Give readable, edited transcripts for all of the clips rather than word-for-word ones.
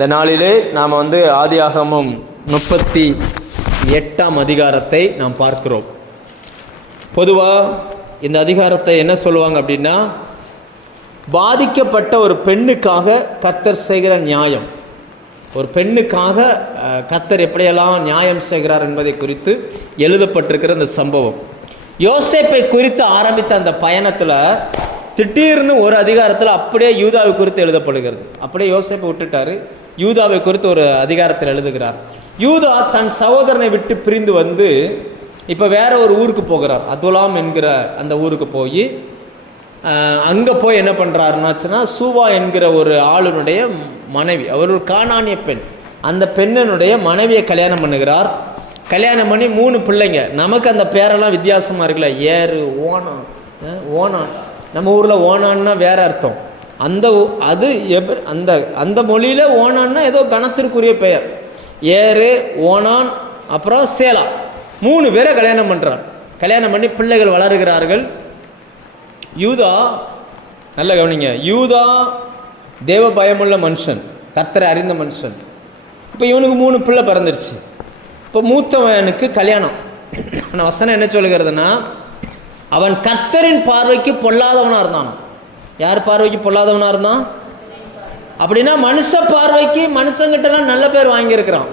இந்த நாளிலே நாம் ஆதியாகமம் 38ஆம் அதிகாரத்தை நாம் பார்க்கிறோம். பொதுவாக இந்த அதிகாரத்தை என்ன சொல்லுவாங்க அப்படின்னா, பாதிக்கப்பட்ட ஒரு பெண்ணுக்காக கர்த்தர் செய்கிற நியாயம், ஒரு பெண்ணுக்காக கர்த்தர் எப்படியெல்லாம் நியாயம் செய்கிறார் என்பதை குறித்து எழுதப்பட்டிருக்கிற இந்த சம்பவம். யோசேப்பை குறித்து ஆரம்பித்த அந்த பயணத்தில் திடீர்னு ஒரு அதிகாரத்தில் அப்படியே யூதாவை குறித்து எழுதப்படுகிறது. அப்படியே யோசேப்பை விட்டுட்டாரு, யூதாவை குறித்து ஒரு அதிகாரத்தில் எழுதுகிறார். யூதா தன் சகோதரனை விட்டு பிரிந்து இப்போ வேற ஒரு ஊருக்கு போகிறார். அதுலாம் என்கிற அந்த ஊருக்கு போய் அங்கே போய் என்ன பண்ணுறாருனாச்சுன்னா, சூவா என்கிற ஒரு ஆளுனுடைய மனைவி, அவர் ஒரு கானானிய பெண், அந்த பெண்ணினுடைய மனைவியை கல்யாணம் பண்ணுகிறார். கல்யாணம் பண்ணி 3 பிள்ளைங்க. நமக்கு அந்த பேரெல்லாம் வித்தியாசமாக இருக்குல்ல, ஏறு, ஓனான். ஓனான் நம்ம ஊரில் ஓனான்னா வேற அர்த்தம். அந்த மொழியில் ஓனான்னா ஏதோ கணத்திற்குரிய பெயர். ஏறு, ஓனான், அப்புறம் சேலா, 3 பேரை கல்யாணம் பண்ணுறார். கல்யாணம் பண்ணி பிள்ளைகள் வளருகிறார்கள். யூதா, நல்ல கவனிங்க, யூதா தேவ பயமுள்ள மனுஷன், கர்த்தரை அறிந்த மனுஷன். இப்போ இவனுக்கு 3 பிள்ளை பிறந்துருச்சு. இப்போ மூத்தவனுக்கு கல்யாணம். ஆனால் வசனம் என்ன சொல்லுகிறதுனா, அவன் கர்த்தரின் பார்வைக்கு பொல்லாதவனாக இருந்தான். யார் பார்வைக்கு பொல்லாதவனாக இருந்தான் அப்படின்னா, மனுஷ பார்வைக்கு மனுஷங்கிட்டலாம் நல்ல பேர் வாங்கியிருக்கிறான்.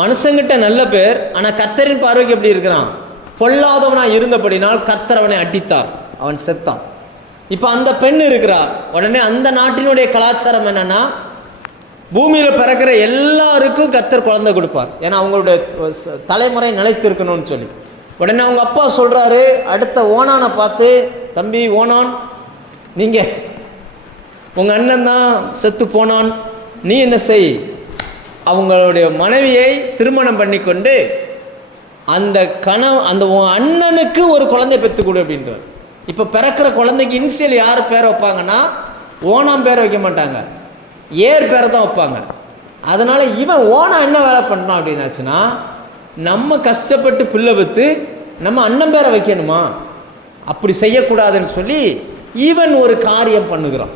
மனுஷங்கிட்ட நல்ல பேர், ஆனால் கர்த்தரின் பார்வைக்கு எப்படி இருக்கிறான், பொல்லாதவனாக இருந்தபடினால் கர்த்தர் அவனை அடித்தார், அவன் செத்தான். இப்போ அந்த பெண் இருக்கிறார். உடனே அந்த நாட்டினுடைய கலாச்சாரம் என்னன்னா, பூமியில் பிறக்கிற எல்லாருக்கும் கர்த்தர் குழந்தை கொடுப்பார், ஏன்னா அவங்களுடைய தலைமுறை நிலைத்திருக்கணும்னு சொல்லி. உடனே அவங்க அப்பா சொல்றாரு, அடுத்த ஓனானை பார்த்து, தம்பி ஓனான், நீங்க உங்க அண்ணன் தான் செத்து போனான், நீ என்ன செய், அவங்களுடைய மனைவியை திருமணம் பண்ணி கொண்டு அந்த அண்ணனுக்கு ஒரு குழந்தை பெற்று கொடு அப்படின்றார். இப்போ பிறக்கிற குழந்தைக்கு இனிஷியல் யார் பேரை வைப்பாங்கன்னா, ஓனாம் பேரை வைக்க மாட்டாங்க, ஏர் பேரை தான் வைப்பாங்க. அதனால இவன் ஓனா என்ன வேலை பண்ணான் அப்படின்னாச்சுன்னா, நம்ம கஷ்டப்பட்டு பிள்ளை வைத்து நம்ம அண்ணன் பேரை வைக்கணுமா, அப்படி செய்யக்கூடாதுன்னு சொல்லி இவன் ஒரு காரியம் பண்ணுகிறான்.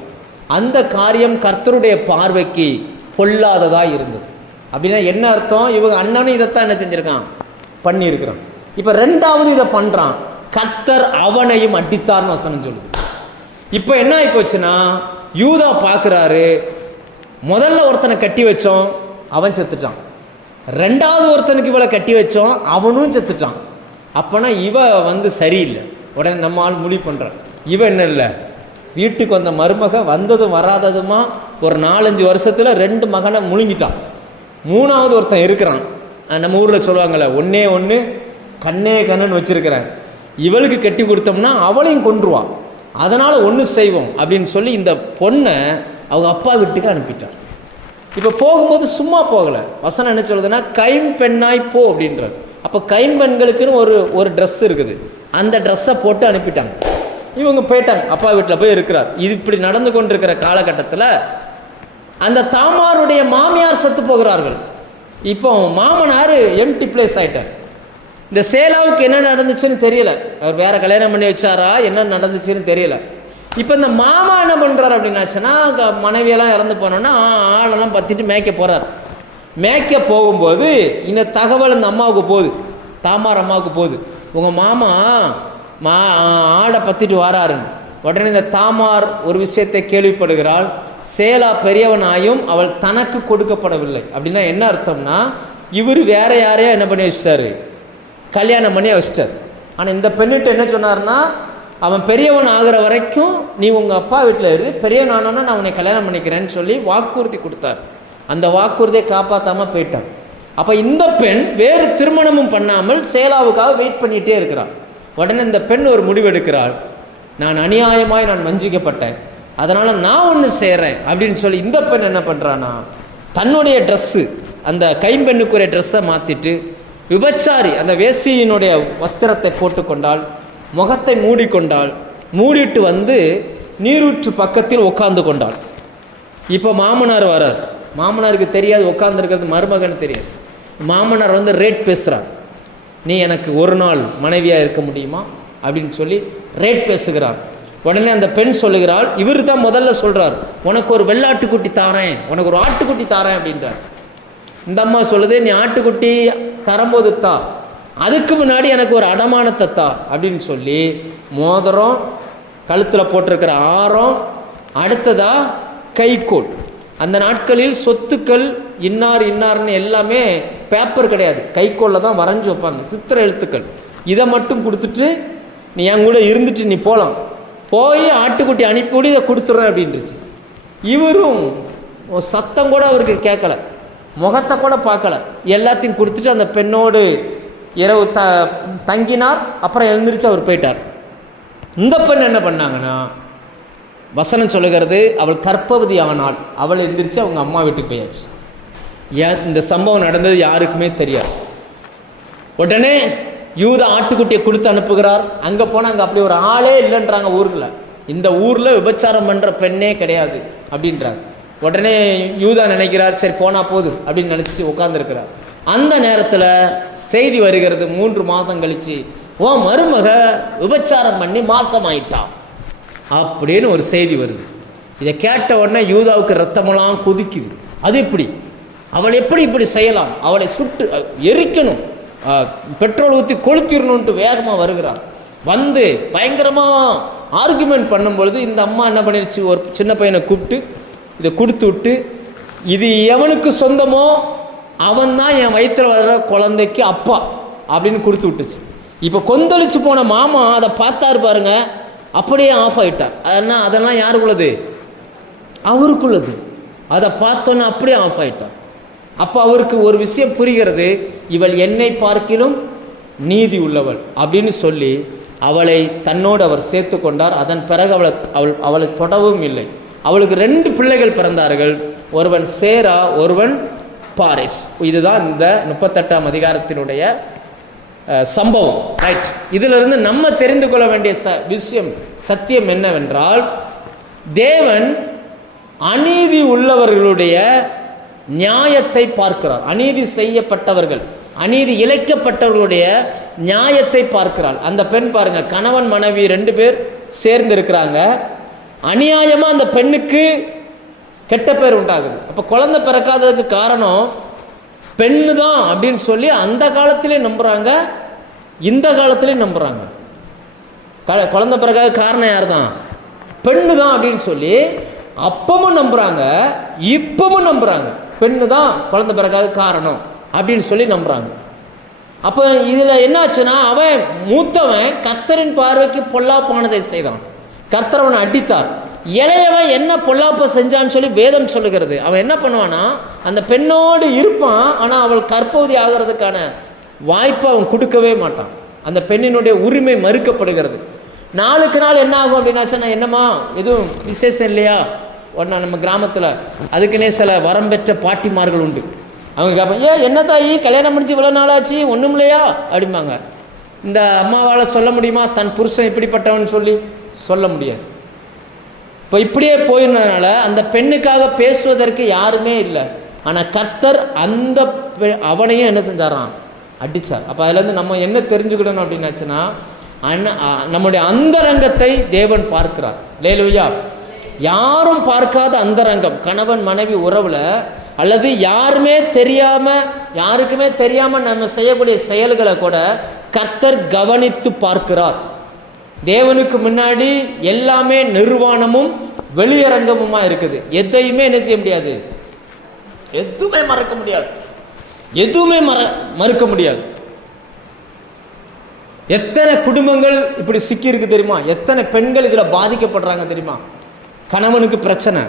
அந்த காரியம் கர்த்தருடைய பார்வைக்கு பொல்லாததா இருந்தது. அப்படின்னா என்ன அர்த்தம், இவங்க அண்ணனும் இதைத்தான் என்ன செஞ்சிருக்கான், பண்ணியிருக்கிறான். இப்ப 2வது இதை பண்றான், கர்த்தர் அவனையும் அடித்தார்னு வசனம் சொல்லுது. இப்ப என்ன ஆகி போச்சுன்னா, யூதா பார்க்கிறாரு, முதல்ல ஒருத்தனை கட்டி வச்சோம், அவன் செத்துட்டான். 2வது ஒருத்தனுக்கு இவளை கட்டி வச்சோம், அவனும் செத்துட்டான். அப்பனா இவ சரியில்லை. உடனே நம்ம ஆள் முடிவு பண்றான், இவ என்ன இல்லை, வீட்டுக்கு வந்த மருமக வந்ததும் வராததுமா ஒரு 4-5 வருஷத்துல 2 மகனை முழுங்கிட்டான். 3வது ஒருத்தன் இருக்கிறான், நம்ம ஊர்ல சொல்லுவாங்கல்ல, ஒன்னே ஒன்று கண்ணே கண்ணன்னு வச்சிருக்கிறேன், இவளுக்கு கட்டி கொடுத்தோம்னா அவளையும் கொன்றுவான், அதனால ஒன்று செய்வோம் அப்படின்னு சொல்லி இந்த பொண்ணை அவங்க அப்பா வீட்டுக்கு அனுப்பிட்டான். இப்போ போகும்போது சும்மா போகல, வசனம் என்ன சொல்லுதுன்னா, கைம்பெண்ணாய் போ அப்படின்றார். அப்போ கைம்பெண்களுக்குன்னு ஒரு ட்ரெஸ் இருக்குது, அந்த ட்ரெஸ்ஸை போட்டு அனுப்பிட்டாங்க. இவங்க போயிட்டாங்க, அப்பா வீட்டில் போய் இருக்கிறார். இது இப்படி நடந்து கொண்டிருக்கிற காலகட்டத்தில் அந்த தாமாருடைய மாமியார் செத்து போகிறார்கள். இப்போ மாமனார் எம்டி பிளேஸ் ஆயிட்டார். இந்த சேலாவுக்கு என்ன நடந்துச்சுன்னு தெரியல, அவர் வேற கல்யாணம் பண்ணி வச்சாரா, என்ன நடந்துச்சுன்னு தெரியல. இப்போ இந்த மாமா என்ன பண்றாரு அப்படின்னாச்சுன்னா, மனைவியெல்லாம் இறந்து போனோன்னா ஆளெல்லாம் பத்திட்டு மேய்க்க போறார். மேய்க்க போகும்போது இந்த தகவல் இந்த அம்மாவுக்கு போகுது, தாமார் அம்மாவுக்கு போகுது, உங்க மாமா ஆடை பத்திட்டு வராருன்னு. உடனே இந்த தாமார் ஒரு விஷயத்தை கேள்விப்படுகிறாள், சேலா பெரியவனாயும் அவள் தனக்கு கொடுக்கப்படவில்லை. அப்படின்னா என்ன அர்த்தம்னா, இவர் வேற யாரையா என்ன பண்ணி வச்சிட்டாரு, கல்யாணம் பண்ணி வச்சிட்டாரு. ஆனால் இந்த பெண்ணிட்ட என்ன சொன்னார்னா, அவன் பெரியவன் ஆகிற வரைக்கும் நீ உங்க அப்பா வீட்டில் இரு, பெரியவன் ஆனோன்னா நான் உன்னை கல்யாணம் பண்ணிக்கிறேன்னு சொல்லி வாக்குறுதி கொடுத்தார். அந்த வாக்குறுதியை காப்பாற்றாம போயிட்டான். அப்ப இந்த பெண் வேறு திருமணமும் பண்ணாமல் சேலாவுக்காக வெயிட் பண்ணிட்டே இருக்கிறாள். உடனே இந்த பெண் ஒரு முடிவெடுக்கிறாள், நான் அநியாயமாய் நான் வஞ்சிக்கப்பட்டேன், அதனால நான் ஒன்று செய்கிறேன் அப்படின்னு சொல்லி இந்த பெண் என்ன பண்றானா, தன்னுடைய ட்ரெஸ்ஸு, அந்த கைம்பெண்ணுக்குரிய ட்ரெஸ்ஸை மாத்திட்டு விபச்சாரி அந்த வேசியினுடைய வஸ்திரத்தை போட்டுக்கொண்டாள், முகத்தை மூடிக்கொண்டாள், மூடிட்டு நீரூற்று பக்கத்தில் உட்கார்ந்து கொண்டாள். இப்போ மாமனார் வரார், மாமனாருக்கு தெரியாது உட்கார்ந்துருக்கிறது மருமகன் தெரியாது. மாமனார் ரேட் பேசுகிறார், நீ எனக்கு ஒரு நாள் மனைவியாக இருக்க முடியுமா அப்படின்னு சொல்லி ரேட் பேசுகிறார். உடனே அந்த பெண் சொல்லுகிறாள், இவர் தான் முதல்ல சொல்றார், உனக்கு ஒரு வெள்ளாட்டுக்குட்டி தாரேன், உனக்கு ஒரு ஆட்டுக்குட்டி தாரேன் அப்படின்றார். இந்த அம்மா சொல்லுது, நீ ஆட்டுக்குட்டி தரும்போது தா, அதுக்கு முன்னாடி எனக்கு ஒரு அடமானத்தை தா அப்படின்னு சொல்லி மோதிரம், கழுத்தில் போட்டிருக்கிற ஆரம், அடுத்ததா கைக்கோள். அந்த நாட்களில் சொத்துக்கள் இன்னார் இன்னார்னு எல்லாமே பேப்பர் கிடையாது, கைக்கோளில் தான் வரைஞ்சி வைப்பாங்க, சித்திர எழுத்துக்கள். இதை மட்டும் கொடுத்துட்டு நீ என் கூட இருந்துட்டு நீ போகலாம், போய் ஆட்டுக்குட்டி அனுப்பிவிடு, இதை கொடுத்துட்றேன் அப்படின்ட்டுச்சு. இவரும் சத்தம் கூட அவருக்கு கேட்கல, முகத்தை கூட பார்க்கல, எல்லாத்தையும் கொடுத்துட்டு அந்த பெண்ணோடு இரவு தங்கினார். அப்புறம் எழுந்திரிச்சு அவர் போயிட்டார். இந்த பெண் என்ன பண்ணாங்கன்னா, வசனம் சொல்லுகிறது, அவள் கர்ப்பவதி ஆனாள். அவள் எந்திரிச்சு அவங்க அம்மா வீட்டுக்கு போயாச்சு. இந்த சம்பவம் நடந்தது யாருக்குமே தெரியாது. உடனே யூதா ஆட்டுக்குட்டியை கொடுத்து அனுப்புகிறார். அங்கே போனால் அங்கே அப்படி ஒரு ஆளே இல்லைன்றாங்க ஊரில். இந்த ஊரில் விபச்சாரம் பண்ணுற பெண்ணே கிடையாது அப்படின்றாங்க. உடனே யூதா நினைக்கிறார், சரி போனால் போதும் அப்படின்னு நினச்சிட்டு உட்கார்ந்துருக்கிறார். அந்த நேரத்தில் செய்தி வருகிறது, 3 மாதம் கழிச்சு ஓ மருமக விபச்சாரம் பண்ணி மாசமாயிட்டான் அப்படின்னு ஒரு செய்தி வருது. இதை கேட்ட உடனே யூதாவுக்கு ரத்தமெல்லாம் கொதிக்குது. அது எப்படி, அவள் எப்படி இப்படி செய்யலாம், அவளை சுட்டு எரிக்கணும், பெட்ரோல் ஊற்றி கொளுத்திடணுன்ட்டு வேகமாக வருகிறார். வந்து பயங்கரமாக ஆர்குமெண்ட் பண்ணும் பொழுது இந்த அம்மா என்ன பண்ணிருச்சு, ஒரு சின்ன பையனை கூப்பிட்டு இதை கொடுத்து விட்டு, இது எவனுக்கு சொந்தமோ அவன் தான் என் வயிற்றில் வளர்கிற குழந்தைக்கு அப்பா அப்படின்னு கொடுத்து விட்டுச்சு. இப்போ கொந்தளிச்சு போன மாமா அதை பார்த்தாரு பாருங்க, அப்படியே ஆஃப் ஆகிட்டார். அதெல்லாம் யாருக்குள்ளது, அவருக்குள்ளது. அதை பார்த்தோன்னா அப்படியே ஆஃப் ஆகிட்டார். அப்போ அவருக்கு ஒரு விஷயம் புரிகிறது, இவள் என்னை பார்க்கிலும் நீதி உள்ளவள் அப்படின்னு சொல்லி அவளை தன்னோடு அவர் சேர்த்து கொண்டார். அதன் பிறகு அவளை தொடவும் இல்லை. அவளுக்கு 2 பிள்ளைகள் பிறந்தார்கள், ஒருவன் சேரா, ஒருவன் பாரிஸ். இதுதான் இந்த 38ஆம் அதிகாரத்தினுடைய சம்பவம். ரைட். இதிலிருந்து நம்ம தெரிந்து கொள்ள வேண்டிய விஷயம், சத்தியம் என்னவென்றால், தேவன் அநீதி உள்ளவர்களுடைய நியாயத்தை பார்க்கிறார். அநீதி செய்யப்பட்டவர்கள், அநீதி இழைக்கப்பட்டவர்களுடைய நியாயத்தை பார்க்கிறாள். அந்த பெண் பாருங்க, கணவன் மனைவி 2 பேர் சேர்ந்து இருக்கிறாங்க. அநியாயமா அந்த பெண்ணுக்கு கெட்ட பேர் உண்டாகுது. அப்ப குழந்தை பிறக்காததுக்கு காரணம் பெண்ணு தான் அப்படின்னு சொல்லி அந்த காலத்திலே நம்புறாங்க, இந்த காலத்திலே நம்புறாங்க. குழந்தை பிறக்காத காரணம் யார் தான், பெண்ணு தான் அப்படின்னு சொல்லி அப்பவும் நம்புறாங்க, இப்பவும் நம்புறாங்க. பெண்ணு தான் குழந்தை பிறக்காத காரணம் அப்படின்னு சொல்லி நம்புறாங்க. அப்போ இதுல என்னாச்சுன்னா, அவன் மூத்தவன் கர்த்தரின் பார்வைக்கு பொல்லாப்பானதை செய்தான், கர்த்தர் அவனை அடித்தார். இளையவன் என்ன பொல்லாப்ப செஞ்சான்னு சொல்லி வேதம் சொல்லுகிறது. அவன் என்ன பண்ணுவானா, அந்த பெண்ணோடு இருப்பான், ஆனா அவள் கற்பவதி ஆகிறதுக்கான வாய்ப்பை அவன் கொடுக்கவே மாட்டான். அந்த பெண்ணினுடைய உரிமை மறுக்கப்படுகிறது. நாளுக்கு நாள் என்ன ஆகும் அப்படின்னாச்சுன்னா, என்னம்மா எதுவும் விசேஷம் இல்லையா, உடனே நம்ம கிராமத்தில் அதுக்குன்னே சில வரம் பெற்ற பாட்டிமார்கள் உண்டு. அவங்க கேட்பாங்க, என்ன தாயி கல்யாணம் முடிச்சு இவ்வளோ நாளாச்சு ஒன்றும் இல்லையா அப்படிம்பாங்க. இந்த அம்மாவால் சொல்ல முடியுமா தன் புருஷன் இப்படிப்பட்டவன் சொல்லி? சொல்ல முடியாது. இப்போ இப்படியே போயிருந்ததுனால அந்த பெண்ணுக்காக பேசுவதற்கு யாருமே இல்லை. ஆனால் கர்த்தர் அந்த அவனையும் என்ன செஞ்சாராம், அடித்தார். அப்போ அதுலேருந்து நம்ம என்ன தெரிஞ்சுக்கிடணும் அப்படின்னாச்சுன்னா, நம்முடைய அந்தரங்கத்தை தேவன் பார்க்கிறார். லேலுயா. யாரும் பார்க்காத அந்தரங்கம், கணவன் மனைவி உறவுல, அல்லது யாருக்குமே தெரியாம நம்ம செய்யக்கூடிய செயல்களை கூட கர்த்தர் கவனித்து பார்க்கிறார். தேவனுக்கு முன்னாடி எல்லாமே நிர்வாணமும் வெளியரங்கமுமா இருக்குது. எதையுமே என்ன செய்ய முடியாது, எதுவுமே மறக்க முடியாது, எதுவுமே மறுக்க முடியாது. எத்தனை குடும்பங்கள் இப்படி சிக்கி இருக்கு தெரியுமா? எத்தனை பெண்கள் இதுல பாதிக்கப்படுறாங்க தெரியுமா? கணவனுக்கு பிரச்சனை,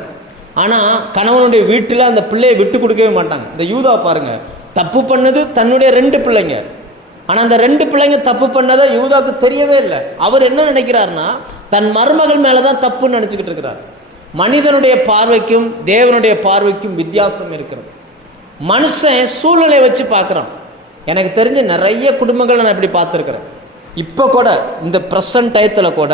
ஆனா கணவனுடைய வீட்டில் அந்த பிள்ளையை விட்டு கொடுக்கவே மாட்டாங்க. இந்த யூதா பாருங்க, தப்பு பண்ணது தன்னுடைய 2 பிள்ளைங்க. ஆனா அந்த 2 பிள்ளைங்க தப்பு பண்ணதை யூதாவுக்கு தெரியவே இல்லை. அவர் என்ன நினைக்கிறார்னா, தன் மருமகள் மேலதான் தப்புன்னு நினைச்சுக்கிட்டு இருக்கிறார். மனிதனுடைய பார்வைக்கும் தேவனுடைய பார்வைக்கும் வித்தியாசம் இருக்கிறது. மனுஷன் சூழ்நிலையை வச்சு பார்க்குறான். எனக்கு தெரிஞ்ச நிறைய குடும்பங்கள் நான் இப்படி பார்த்துருக்கிறேன். இப்போ கூட இந்த ப்ரெசன்ட் டயத்தில் கூட,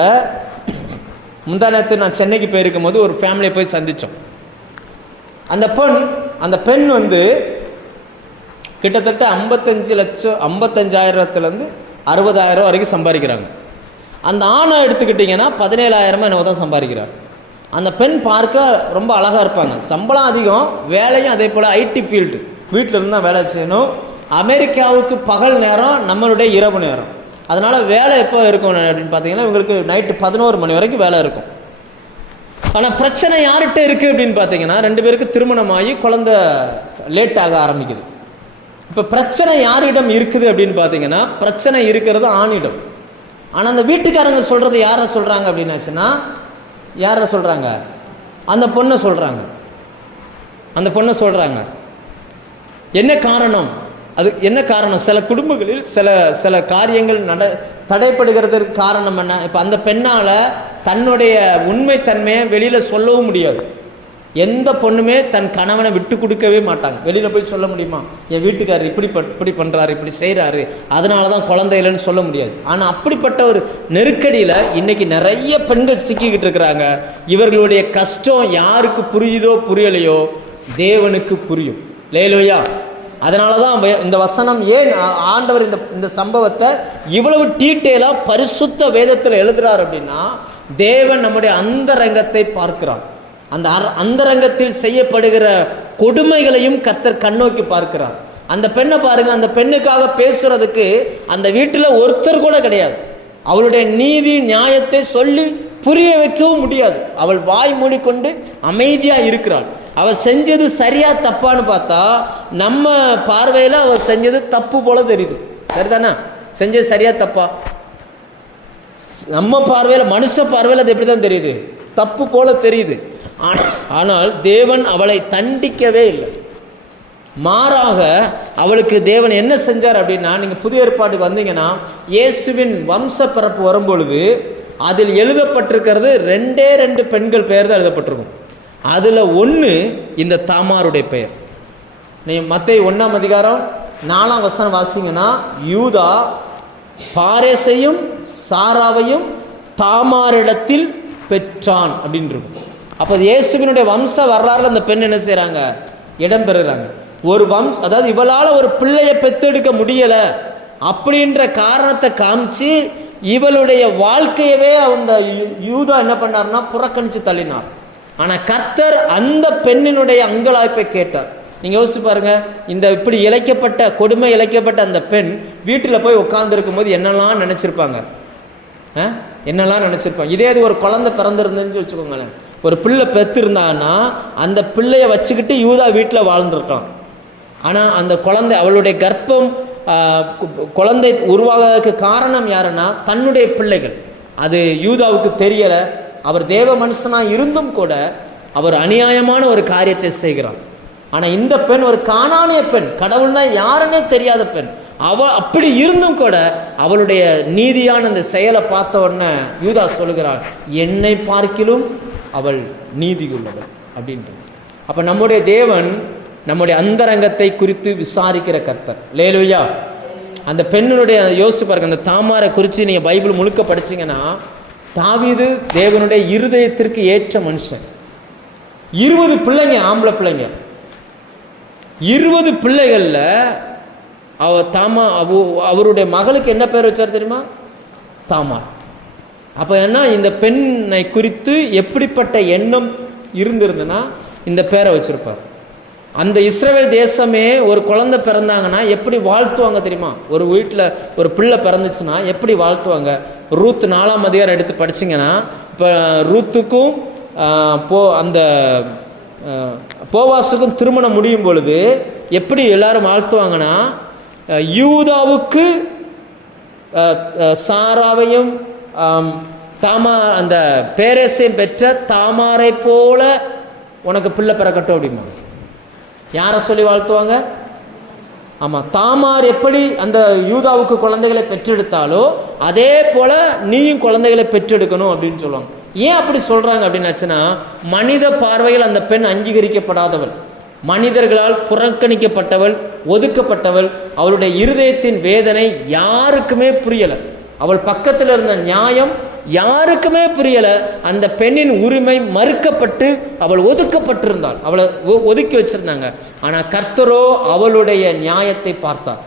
முந்தா நேரத்து நான் சென்னைக்கு போயிருக்கும் போது ஒரு ஃபேமிலியை போய் சந்தித்தோம். அந்த பெண் வந்து கிட்டத்தட்ட 55,000 55,000 60,000 வரைக்கும் சம்பாதிக்கிறாங்க. அந்த ஆணை எடுத்துக்கிட்டிங்கன்னா 17,000 என்னவோ தான் சம்பாதிக்கிறார். அந்த பெண் பார்க்க ரொம்ப அழகாக இருப்பாங்க, சம்பளம் அதிகம், வேலையும் அதே போல் ஐடி ஃபீல்டு, வீட்டில் இருந்தால் வேலை செய்யணும். அமெரிக்காவுக்கு பகல் நேரம், நம்மளுடைய இரவு நேரம். அதனால் வேலை எப்போ இருக்கும் அப்படின்னு பார்த்தீங்கன்னா இவங்களுக்கு நைட்டு 11 மணி வரைக்கும் வேலை இருக்கும். ஆனால் பிரச்சனை யார்கிட்ட இருக்குது அப்படின்னு பார்த்தீங்கன்னா 2 பேருக்கு திருமணமாகி குழந்தை லேட்டாக ஆரம்பிக்குது. இப்போ பிரச்சனை யாரிடம் இருக்குது அப்படின்னு பார்த்தீங்கன்னா பிரச்சனை இருக்கிறது ஆணிடம். ஆனால் அந்த வீட்டுக்காரங்க சொல்கிறது யாரை சொல்கிறாங்க அப்படின்னாச்சுன்னா யாரை சொல்கிறாங்க? அந்த பொண்ணை சொல்கிறாங்க. அந்த பொண்ணை சொல்கிறாங்க. என்ன காரணம்? அது என்ன காரணம்? சில குடும்பங்களில் சில காரியங்கள் தடைப்படுகிறதுக்கு காரணம் என்ன? இப்போ அந்த பெண்ணால் தன்னுடைய உண்மைத்தன்மையை வெளியில் சொல்லவும் முடியாது. எந்த பொண்ணுமே தன் கணவனை விட்டு கொடுக்கவே மாட்டாங்க. வெளியில் போய் சொல்ல முடியுமா? என் வீட்டுக்காரர் இப்படி பண்ணுறாரு, இப்படி செய்கிறாரு, அதனால தான் குழந்தை இல்லைன்னு சொல்ல முடியாது. ஆனால் அப்படிப்பட்ட ஒரு நெருக்கடியில் இன்னைக்கு நிறைய பெண்கள் சிக்கிக்கிட்டு இருக்கிறாங்க. இவர்களுடைய கஷ்டம் யாருக்கு புரியுதோ புரியலையோ தேவனுக்கு புரியும். லேலோயா. அதனால தான் இந்த வசனம் ஏன் ஆண்டவர் இந்த சம்பவத்தை இவ்வளவு டீட்டெயிலாக பரிசுத்த வேதத்தில் எழுதுறார் அப்படின்னா தேவன் நம்முடைய அந்தரங்கத்தை பார்க்கிறார். அந்த அந்தரங்கத்தில் செய்யப்படுகிற கொடுமைகளையும் கர்த்தர் கண்ணோக்கி பார்க்கிறார். அந்த பெண்ணை பாருங்க, அந்த பெண்ணுக்காக பேசுறதுக்கு அந்த வீட்டில் ஒருத்தர் கூட கிடையாது. அவளுடைய நீதி நியாயத்தை சொல்லி புரிய வைக்கவும் முடியாது. அவள் வாய் மூடிக்கொண்டு அமைதியாக இருக்கிறாள். அவள் செஞ்சது சரியா தப்பான்னு பார்த்தா நம்ம பார்வையில் அவள் செஞ்சது தப்பு போல தெரியுது. சரிதானா? செஞ்சது சரியா தப்பா? நம்ம பார்வையில், மனுஷ பார்வையில் அது எப்படி தான் தெரியுது? தப்பு போல தெரியுது. ஆனால் தேவன் அவளை தண்டிக்கவே இல்லை. மாறாக அவளுக்கு தேவன் என்ன செஞ்சார் அப்படின்னா, நீங்கள் புதிய ஏற்பாட்டுக்கு வந்தீங்கன்னா இயேசுவின் வம்ச பிறப்பு வரும்பொழுது அதில் எழுதப்பட்டிருக்கிறது 2 பெண்கள் பெயர் தான் எழுதப்பட்டிருக்கும். அதில் ஒன்று இந்த தாமாருடைய பெயர். நீங்கள் மத்தேயு 1ஆம் அதிகாரம் 4ஆம் வசனம் வாசிங்கன்னா யூதா பாரேசையும் சாராவையும் தாமாரிடத்தில் பெற்றான் அப்படின்னு இருக்கும். அப்போ இயேசுவினுடைய வம்ச வரலாறுல அந்த பெண் என்ன செய்கிறாங்க? இடம் பெறுகிறாங்க. ஒரு அதாவது இவளால் ஒரு பிள்ளையை பெற்றெடுக்க முடியலை அப்படின்ற காரணத்தை காமிச்சு இவளுடைய வாழ்க்கையவே அந்த யூதா என்ன பண்ணார்னா புறக்கணித்து தள்ளினார். ஆனால் கர்த்தர் அந்த பெண்ணினுடைய அங்கலாய்ப்பை கேட்டார். நீங்கள் யோசிச்சு பாருங்க, இந்த இப்படி இழைக்கப்பட்ட கொடுமை இழைக்கப்பட்ட அந்த பெண் வீட்டில் போய் உட்கார்ந்துருக்கும் போது என்னெல்லாம் நினச்சிருப்பாங்க? என்னெல்லாம் நினச்சிருப்பாங்க? இதே அது ஒரு குழந்தை பிறந்திருந்துன்னு வச்சுக்கோங்களேன், ஒரு பிள்ளை பெற்றிருந்தான்னா அந்த பிள்ளைய வச்சுக்கிட்டு யூதா வீட்டில் வாழ்ந்துருக்கலாம். ஆனால் அந்த குழந்தை, அவளுடைய கர்ப்பம், குழந்தை உருவாகிறதுக்கு காரணம் யாருன்னா தன்னுடைய பிள்ளைகள். அது யூதாவுக்கு தெரியலை. அவர் தேவ மனுஷனாக இருந்தும் கூட அவர் அநியாயமான ஒரு காரியத்தை செய்கிறார். ஆனால் இந்த பெண் ஒரு கானானிய பெண், கடவுள்னா யாருன்னே தெரியாத பெண். அவள் அப்படி இருந்தும் கூட அவளுடைய நீதியான அந்த செயலை பார்த்த உடனே யூதா சொல்லுகிறாள், என்னை பார்க்கிலும் அவள் நீதியுள்ளவள் அப்படின்றது. அப்போ நம்முடைய தேவன் நம்முடைய அந்தரங்கத்தை குறித்து விசாரிக்கிற கர்த்தர். லேலுயா. அந்த பெண்ணுடைய யோசிச்சு பாருங்க, அந்த தாமாரை குறித்து நீங்கள் பைபிள் முழுக்க படிச்சிங்கன்னா தாவீது தேவனுடைய இருதயத்திற்கு ஏற்ற மனுஷன். 20 பிள்ளைங்க, ஆம்பளை பிள்ளைங்க. 20 பிள்ளைகளில் அவருடைய மகளுக்கு என்ன பேர் வச்சார் தெரியுமா? தாமார். அப்போ என்ன, இந்த பெண்ணை குறித்து எப்படிப்பட்ட எண்ணம் இருந்திருந்துன்னா இந்த பேரை வச்சிருப்பார். அந்த இஸ்ரவேல் தேசமே ஒரு குழந்தை பிறந்தாங்கன்னா எப்படி வாழ்த்துவாங்க தெரியுமா? ஒரு வீட்டில் ஒரு பிள்ளை பிறந்துச்சுன்னா எப்படி வாழ்த்துவாங்க? ரூத் 4ஆம் அதிகாரம் எடுத்து படிச்சிங்கன்னா இப்போ ரூத்துக்கும் அந்த போவாசுக்கும் திருமணம் முடியும் பொழுது எப்படி எல்லாரும் வாழ்த்துவாங்கன்னா, யூதாவுக்கு சாராவையும் அந்த பேரேசையும் பெற்ற தாமாரை போல உனக்கு பிள்ளை பிறக்கட்டும் அப்படிமா. யாரை சொல்லி வாழ்த்துவாங்க? ஆமாம், தாமார் எப்படி அந்த யூதாவுக்கு குழந்தைகளை பெற்றெடுத்தாலோ அதே போல நீயும் குழந்தைகளை பெற்றெடுக்கணும் அப்படின்னு சொல்லுவாங்க. ஏன் அப்படி சொல்றாங்க அப்படின்னாச்சுன்னா, மனித பார்வையில் அந்த பெண் அங்கீகரிக்கப்படாதவள், மனிதர்களால் புறக்கணிக்கப்பட்டவள், ஒதுக்கப்பட்டவள். அவளுடைய இருதயத்தின் வேதனை யாருக்குமே புரியலை. அவள் பக்கத்தில் இருந்த நியாயம் யாருக்குமே புரியலை. அந்த பெண்ணின் உரிமை மறுக்கப்பட்டு அவள் ஒதுக்கப்பட்டிருந்தாள், அவளை ஒதுக்கி வச்சிருந்தாங்க. ஆனால் கர்த்தரோ அவளுடைய நியாயத்தை பார்த்தார்.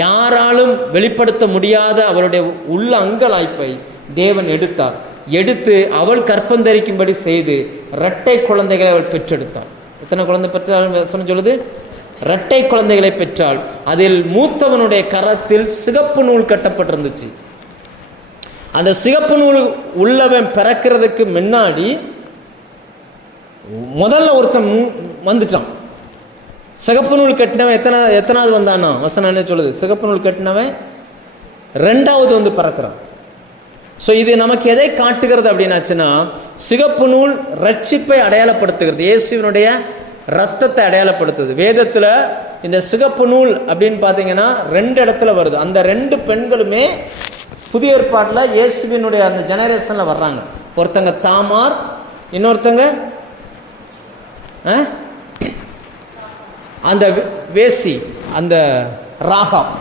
யாராலும் வெளிப்படுத்த முடியாத அவளுடைய உள்ள அங்கலாய்ப்பை தேவன் எடுத்தார். எடுத்து அவள் கற்பந்தரிக்கும்படி செய்து இரட்டை குழந்தைகளை அவள் பெற்றெடுத்தாள். எத்தனை குழந்தை பெற்றால் வசனம் சொல்லுது? இரட்டை குழந்தைகளை பெற்றாள். அதில் மூத்தவனுடைய கரத்தில் சிகப்பு நூல் கட்டப்பட்டிருந்துச்சு. அந்த சிகப்பு நூல் உள்ளவன் பிறக்கிறதுக்கு முன்னாடி முதல்ல ஒருத்தன் வந்துட்டான். சிகப்பு நூல் கட்டினவன் எத்தனாவது வந்தானா? வசனம் என்ன சொல்லுது? சிகப்பு நூல் கட்டினவன் ரெண்டாவது வந்து பிறக்கிறான். ஸோ இது நமக்கு எதை காட்டுகிறது அப்படின்னாச்சுன்னா, சிகப்பு நூல் ரட்சிப்பை அடையாளப்படுத்துகிறது, இயேசுவினுடைய ரத்தத்தை அடையாளப்படுத்துது. வேதத்தில் இந்த சிகப்பு நூல் அப்படின்னு பார்த்தீங்கன்னா 2 இடத்துல வருது. அந்த 2 பெண்களுமே புதிய ஏற்பாட்டில் இயேசுவினுடைய அந்த ஜெனரேஷனில் வர்றாங்க. ஒருத்தங்க தாமார், இன்னொருத்தங்க அந்த வேசி, அந்த ராகாப்.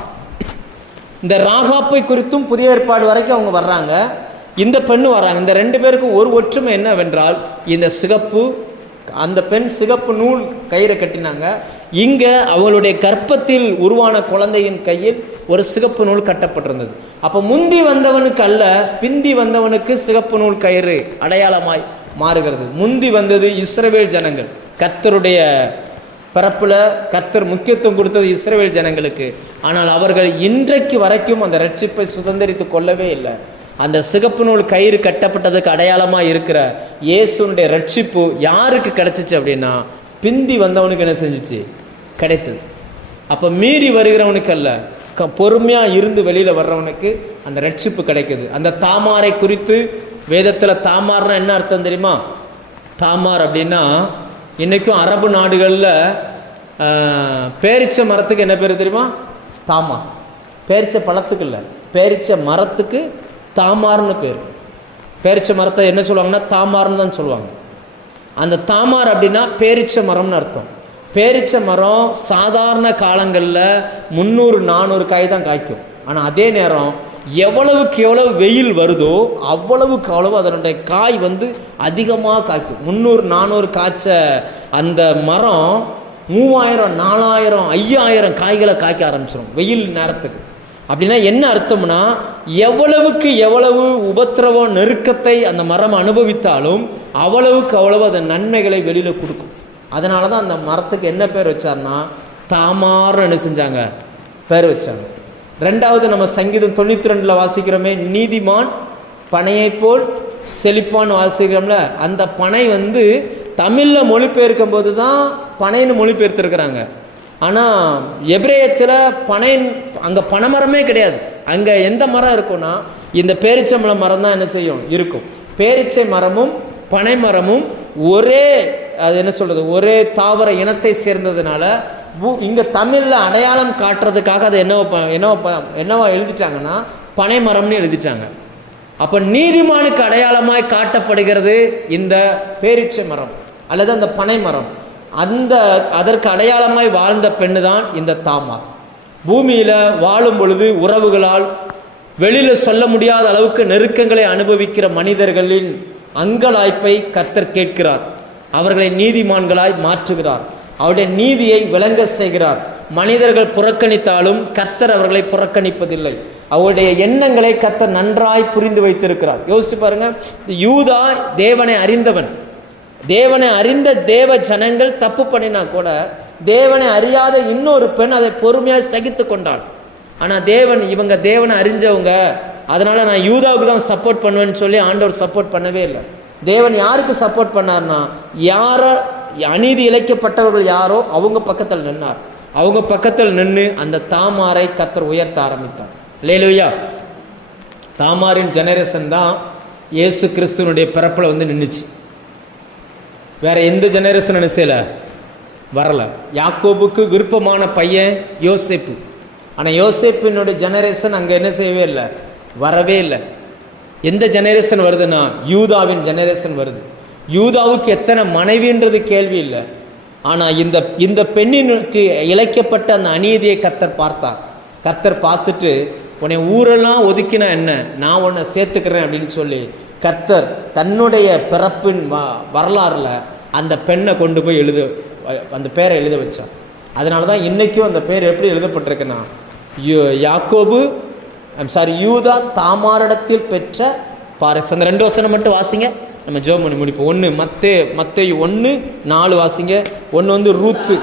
இந்த ராகாப்பை குறித்தும் புதிய ஏற்பாடு வரைக்கும் அவங்க வர்றாங்க. இந்த பெண்ணு வர்றாங்க. இந்த 2 பேருக்கும் ஒரு ஒற்றுமை என்னவென்றால், இந்த சிகப்பு, அந்த பெண் சிகப்பு நூல் கயிறை கட்டினாங்க. இங்க அவங்களுடைய கர்ப்பத்தில் உருவான குழந்தையின் கையில் ஒரு சிகப்பு நூல் கட்டப்பட்டிருந்தது. அப்ப முந்தி வந்தவனுக்கு அல்ல, பிந்தி வந்தவனுக்கு சிகப்பு நூல் கயிறு அடையாளமாய் மாறுகிறது. முந்தி வந்தது இஸ்ரவேல் ஜனங்கள். கர்த்தருடைய பிறப்புல கர்த்தர் முக்கியத்துவம் கொடுத்தது இஸ்ரவேல் ஜனங்களுக்கு. ஆனால் அவர்கள் இன்றைக்கு வரைக்கும் அந்த ரட்சிப்பை சுதந்திரித்து கொள்ளவே இல்லை. அந்த சிகப்பு நூல் கயிறு கட்டப்பட்டதுக்கு அடையாளமாக இருக்கிற இயேசுனுடைய ரட்சிப்பு யாருக்கு கிடைச்சிச்சு அப்படின்னா, பிந்தி வந்தவனுக்கு என்ன செஞ்சிச்சு? கிடைத்தது. அப்போ மீறி வருகிறவனுக்கு அல்ல, பொறுமையாக இருந்து வெளியில் வர்றவனுக்கு அந்த ரட்சிப்பு கிடைக்குது. அந்த தாமாரை குறித்து வேதத்தில் தாமார்னா என்ன அர்த்தம் தெரியுமா? தாமார் அப்படின்னா இன்றைக்கும் அரபு நாடுகளில் பேரிச்ச மரத்துக்கு என்ன பேர் தெரியுமா? தாமார். பேரிச்ச பழத்துக்கு இல்லை, பேரிச்ச மரத்துக்கு தாமார்னு பேர். பேரிச்ச மரத்தை என்ன சொல்லுவாங்கன்னா தாமார்னு தான் சொல்லுவாங்க. அந்த தாமார் அப்படின்னா பேரிச்ச மரம்னு அர்த்தம். பேரிச்ச மரம் சாதாரண காலங்களில் 300-400 காய் தான் காய்க்கும். ஆனால் அதே நேரம் எவ்வளவுக்கு எவ்வளவு வெயில் வருதோ அவ்வளவுக்கு அவ்வளவு அதனுடைய காய் வந்து அதிகமாக காய்க்கும். 300-400 காய்ச்ச அந்த மரம் 3000, 4000, 5000 காய்களை காய்க்க ஆரம்பிச்சிடும் வெயில் நேரத்துக்கு. அப்படின்னா என்ன அர்த்தம்னா, எவ்வளவுக்கு எவ்வளவு உபத்திரவம் நெருக்கத்தை அந்த மரம் அனுபவித்தாலும் அவ்வளவுக்கு அவ்வளவு அதன் நன்மைகளை வெளியில் கொடுக்கும். அதனால தான் அந்த மரத்துக்கு என்ன பேர் வச்சார்னா தாமார் என்ன செஞ்சாங்க? பேர் வச்சாங்க. ரெண்டாவது நம்ம சங்கீதம் 92 வாசிக்கிறோமே, நீதிமான் பனையை போல் செழிப்பான்னு வாசிக்கிறோம்ல. அந்த பனை வந்து தமிழில் மொழிபெயர்க்கும் போது தான் பனைன்னு மொழிபெயர்த்திருக்கிறாங்க. ஆனால் எபிரேயத்தில் பனை, அங்கே பனைமரமே கிடையாது. அங்கே எந்த மரம் இருக்குன்னா இந்த பேரிச்சம்பழ மரம் தான் என்ன செய்யும்? இருக்கும். பேரிச்சை மரமும் பனை மரமும் ஒரே, அது என்ன சொல்றது, ஒரே தாவர இனத்தை சேர்ந்ததுனால இங்க தமிழ்ல அடையாளம் காட்டுறதுக்காக அதை என்னவா எழுதிட்டாங்கன்னா பனை மரம்னு எழுதிட்டாங்க. அப்ப நீதிமானுக்கு அடையாளமாய் காட்டப்படுகிறது இந்த பேரிச்சை மரம் அல்லது அந்த பனை மரம். அதற்கு அடையாளமாய் வாழ்ந்த பெண்ணு தான் இந்த தாமார். பூமியில வாழும் பொழுது உறவுகளால் வெளியில சொல்ல முடியாத அளவுக்கு நெருக்கங்களை அனுபவிக்கிற மனிதர்களின் அங்கலாய்ப்பை கர்த்தர் கேட்கிறார். அவர்களை நீதிமான்களாய் மாற்றுகிறார். அவருடைய நீதியை விளங்க செய்கிறார். மனிதர்கள் புறக்கணித்தாலும் கர்த்தர் அவர்களை புறக்கணிப்பதில்லை. அவருடைய எண்ணங்களை கர்த்தர் நன்றாய் புரிந்து வைத்திருக்கிறார். யோசிச்சு பாருங்க, யூதா தேவனை அறிந்தவன். தேவனை அறிந்த தேவ ஜனங்கள் தப்பு பண்ணினா கூட தேவனை அறியாத இன்னொரு பெண் அதை பொறுமையாக சகித்து கொண்டாள். ஆனால் இவங்க தேவனை அறிஞ்சவங்க, அதனால நான் யூதாவுக்கு தான் சப்போர்ட் பண்ணுவேன்னு சொல்லி ஆண்டவர் சப்போர்ட் பண்ணவே இல்லை. தேவன் யாருக்கு சப்போர்ட் பண்ணார்னா, யாரோ அநீதி இழைக்கப்பட்டவர்கள் யாரோ அவங்க பக்கத்தில் நின்னார். அவங்க பக்கத்தில் நின்று அந்த தாமாரை கர்த்தர் உயர்த்த ஆரம்பித்தார். அல்லேலூயா. தாமாரின் ஜெனரேஷன் தான் இயேசு கிறிஸ்துவனுடைய பிறப்பில் வந்து நின்றுச்சு. வேற எந்த ஜெனரேஷன் நினைச்சல வரல. யாக்கோபுக்கு விருப்பமான பையன் யோசேப்பு. ஆனால் யோசேப்பினுடைய ஜெனரேஷன் அங்கே என்ன செய்யவே இல்லை, வரவே இல்லை. எந்த ஜெனரேஷன் வருதுன்னா யூதாவின் ஜெனரேஷன் வருது. யூதாவுக்கு எத்தனை மனைவின்றது கேள்வி இல்லை. ஆனால் இந்த பெண்ணினுக்கு இழைக்கப்பட்ட அந்த அநீதியை கர்த்தர் பார்த்தார். கர்த்தர் பார்த்துட்டு, உன்னை ஊரெல்லாம் ஒதுக்கினா என்ன, நான் உன்னை சேர்த்துக்கிறேன் அப்படின்னு சொல்லி கர்த்தர் தன்னுடைய பிறப்பின் வரலாறுல அந்த பெண்ணை கொண்டு போய் அந்த பேரை எழுத வச்சார். அதனால தான் இன்னைக்கும் அந்த பேர் எப்படி எழுதப்பட்டிருக்குன்னா யாக்கோபு யூதா தாமாரிடத்தில் பெற்ற பாரஸ். அந்த 2 வசனம் மட்டும் வாசிங்க, நம்ம ஜெபம் பண்ணி முடிப்போம். 1 மத்தேயு 1:4 வாசிங்க. 1 வந்து ரூத்து,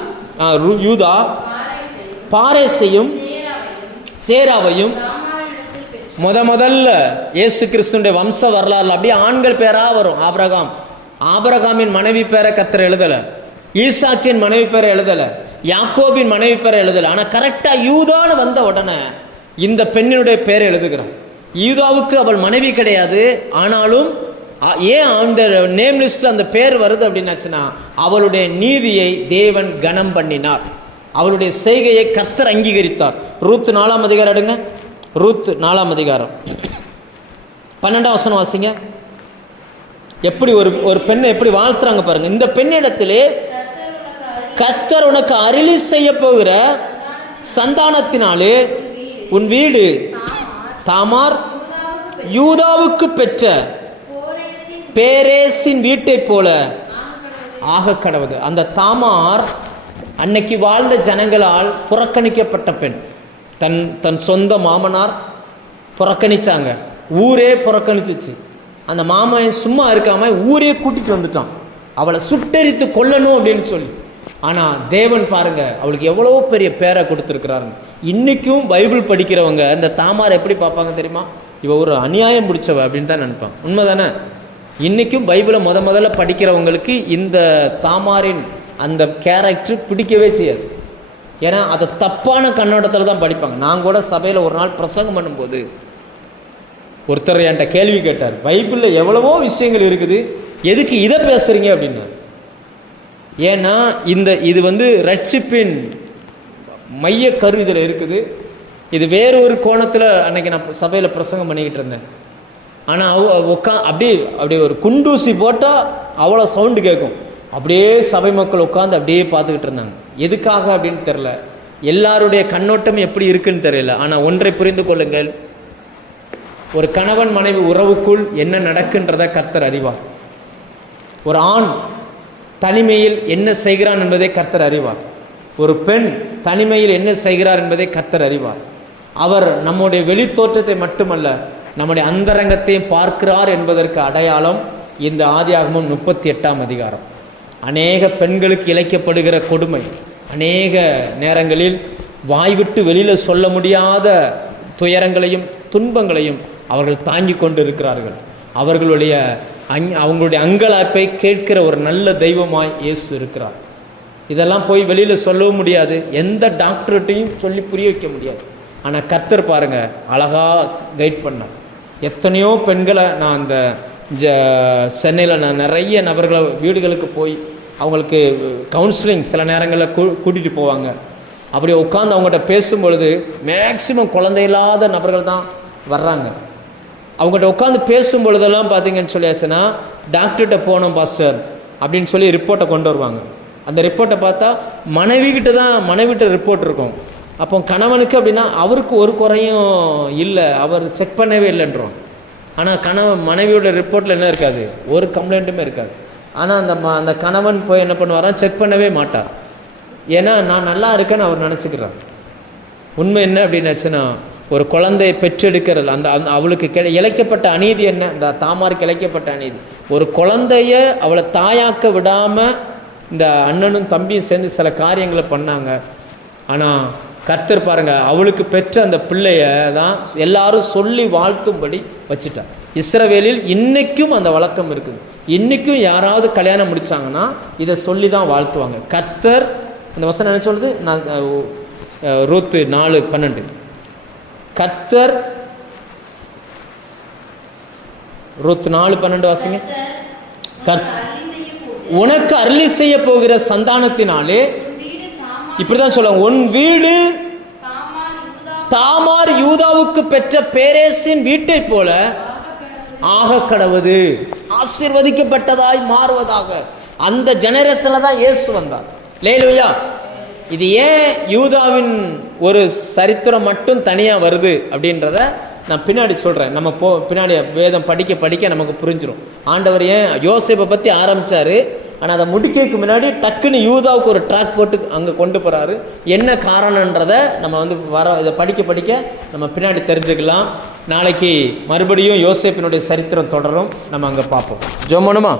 யூதா பாரேசையும் சேராவையும் முதல்ல இயேசு கிறிஸ்துடைய வம்ச வரலாறு அப்படியே ஆண்கள் பேரா வரும். ஆபிரகாமின் மனைவி பேரை கர்த்தர் எழுதல, ஈசாக்கின் மனைவி பேரை எழுதல, யாக்கோபின் மனைவி பேரை எழுதல. ஆனா கரெக்டா யூதான்னு வந்த உடனே இந்த பெண்ணினுடைய பேரை எழுதுகிறான். யூதாவுக்கு அவள் மனைவி கிடையாது, ஆனாலும் ஏன் அந்த நேம் லிஸ்ட்ல அந்த பேர் வருது அப்படின்னாச்சுன்னா அவளுடைய நீதியை தேவன் கனம் பண்ணினார், அவளுடைய செய்கையை கர்த்தர் அங்கீகரித்தார். ரூத் 4ஆம் அதிகாரம் எடுங்க. ரூத் 4ஆம் அதிகாரம் 12ஆம் வசனம் வாசிங்க. எப்படி ஒரு பெண்ணை எப்படி வாழ்த்துறாங்க பாருங்க. இந்த பெண்ணிடத்திலே கர்த்தர் உனக்கு அருளி செய்ய போகிற சந்தானத்தினாலே உன் வீடு தாமார் யூதாவுக்கு பெற்ற பேரேசின் வீட்டை போல ஆக கடவுது. அந்த தாமார் அன்னைக்கு வாழ்ந்த ஜனங்களால் புறக்கணிக்கப்பட்ட பெண். தன் சொந்த மாமனார் புறக்கணிச்சாங்க, ஊரே புறக்கணிச்சிச்சு. அந்த மாமன் சும்மா இருக்காம ஊரே கூட்டிட்டு வந்துட்டான், அவளை சுட்டெரித்து கொல்லணும் அப்படின்னு சொல்லி. ஆனா தேவன் பாருங்க அவளுக்கு எவ்வளவு பெரிய பேரை கொடுத்திருக்கிறாரு. இன்னைக்கும் பைபிள் படிக்கிறவங்க இந்த தாமார் எப்படி பார்ப்பாங்க தெரியுமா? இவ ஒரு அநியாயம் பிடிச்சவ அப்படின்னு தான் நினைப்பாங்க. உண்மைதானே? இன்னைக்கும் பைபிளை முதல்ல படிக்கிறவங்களுக்கு இந்த தாமாரின் அந்த கேரக்டர் பிடிக்கவே செய்யாது. ஏன்னா அதை தப்பான கண்ணோட்டத்தில் தான் படிப்பாங்க. நான் கூட சபையில் ஒரு நாள் பிரசங்கம் பண்ணும்போது ஒருத்தர் என்கிட்ட கேள்வி கேட்டார், பைபிளில் எவ்வளவோ விஷயங்கள் இருக்குது, எதுக்கு இதை பேசுறீங்க அப்படின்னு. ஏன்னா இது வந்து ரட்சிப்பின் மைய கரு இதில் இருக்குது. இது வேறொரு கோணத்தில் அன்னைக்கு நான் சபையில் பிரசங்கம் பண்ணிக்கிட்டு இருந்தேன். ஆனால் அப்படியே ஒரு குண்டூசி போட்டால் அவ்வளோ சவுண்டு கேட்கும். அப்படியே சபை மக்கள் உட்காந்து அப்படியே பார்த்துக்கிட்டு இருந்தாங்க. எதுக்காக அப்படின்னு தெரியல, எல்லாருடைய கண்ணோட்டம் எப்படி இருக்குன்னு தெரியல. ஆனால் ஒன்றை புரிந்து கொள்ளுங்கள், ஒரு கணவன் மனைவி உறவுக்குள் என்ன நடக்குன்றதை கர்த்தர் அறிவார். ஒரு ஆண் தனிமையில் என்ன செய்கிறான் என்பதை கர்த்தர் அறிவார். ஒரு பெண் தனிமையில் என்ன செய்கிறார் என்பதை கர்த்தர் அறிவார். அவர் நம்முடைய வெளி தோற்றத்தை மட்டுமல்ல நம்முடைய அந்தரங்கத்தையும் பார்க்கிறார் என்பதற்கு அடையாளம் இந்த ஆதியாகமம் 38ஆம் அதிகாரம். அநேக பெண்களுக்கு இழைக்கப்படுகிற கொடுமை, அநேக நேரங்களில் வாய்விட்டு வெளியில் சொல்ல முடியாத துயரங்களையும் துன்பங்களையும் அவர்கள் தாங்கி கொண்டு இருக்கிறார்கள். அவங்களுடைய அங்கலாப்பை கேட்கிற ஒரு நல்ல தெய்வமாய் இயேசு இருக்கிறார். இதெல்லாம் போய் வெளியில் சொல்லவும் முடியாது, எந்த டாக்டர்கிட்டையும் சொல்லி புரிய வைக்க முடியாது. ஆனால் கர்த்தர் பாருங்க அழகா கைட் பண்ணார். எத்தனையோ பெண்களை நான் அந்த சென்னையில் நான் நிறைய நபர்களை வீடுகளுக்கு போய் அவங்களுக்கு கவுன்சிலிங் சில நேரங்களில் கூட்டிகிட்டு போவாங்க. அப்படி உட்காந்து அவங்ககிட்ட பேசும்பொழுது மேக்சிமம் குழந்தை இல்லாத நபர்கள் தான் வர்றாங்க. அவங்ககிட்ட உட்காந்து பேசும் பொழுதெல்லாம் பார்த்தீங்கன்னு சொல்லியாச்சுன்னா டாக்டர்கிட்ட போனோம் பாஸ்டர் அப்படின்னு சொல்லி ரிப்போர்ட்டை கொண்டு வருவாங்க. அந்த ரிப்போர்ட்டை பார்த்தா மனைவிட்ட ரிப்போர்ட் இருக்கும். அப்போ கணவனுக்கு அப்படின்னா அவருக்கு ஒரு குறையும் இல்லை, அவர் செக் பண்ணவே இல்லைன்றோம். ஆனால் மனைவியோட ரிப்போர்ட்டில் என்ன இருக்காது, ஒரு கம்ப்ளைண்ட்டுமே இருக்காது. ஆனால் அந்த கணவன் போய் என்ன பண்ணுவாராம், செக் பண்ணவே மாட்டார். ஏன்னா நான் நல்லா இருக்கேன்னு அவர் நினச்சிக்கிறார். உண்மை என்ன அப்படின்னாச்சுன்னா ஒரு குழந்தையை பெற்றெடுக்கிறது அந்த அவளுக்கு இழைக்கப்பட்ட அநீதி என்ன, இந்த தாமாருக்கு இழைக்கப்பட்ட அநீதி. ஒரு குழந்தைய அவளை தாயாக்க விடாமல் இந்த அண்ணனும் தம்பியும் சேர்ந்து சில காரியங்களை பண்ணாங்க. ஆனால் கர்த்தர் பாருங்க அவளுக்கு பெற்ற அந்த பிள்ளைய தான் எல்லாரும் சொல்லி வாழ்த்தும்படி வச்சுட்டார். இஸ்ரவேலில் இன்னைக்கும் அந்த வழக்கம் இருக்குது. இன்னைக்கும் யாராவது கல்யாணம் முடிச்சாங்கன்னா இதை சொல்லி தான் வாழ்த்துவாங்க. கர்த்தர் அந்த வசனம் என்ன சொல்லுது, நான் ரூத் 4:12 கர்த்தர் ரூத் 4:12 வாசிங்க. உனக்கு அருளி செய்ய போகிற சந்தானத்தினாலே இப்படிதான் சொல்லுவாங்க, உன் வீடு தாமார் யூதாவுக்கு பெற்ற பேரேசின் வீட்டை போல ஆக கடவுது, ஆசீர்வதிக்கப்பட்டதாய் மாறுவதாக. அந்த ஜெனரேஷன்ல தான் இயேசு வந்தார். லேலுயா. இது ஏன் யூதாவின் ஒரு சரித்திரம் மட்டும் தனியா வருது அப்படின்றத நான் பின்னாடி சொல்றேன். நம்ம பின்னாடி வேதம் படிக்க நமக்கு புரிஞ்சிடும். ஆண்டவர் ஏன் யோசேப்பை பத்தி ஆரம்பிச்சாரு, ஆனால் அதை முடிக்கிறதுக்கு முன்னாடி டக்குன்னு யூதாவுக்கு ஒரு ட்ராக் போட்டு அங்கே கொண்டு போகிறாரு. என்ன காரணன்றதை நம்ம இதை படிக்க நம்ம பின்னாடி தெரிஞ்சுக்கலாம். நாளைக்கு மறுபடியும் யோசேப்பினுடைய சரித்திரம் தொடரும், நம்ம அங்கே பார்ப்போம். ஜெபம் பண்ணுமா?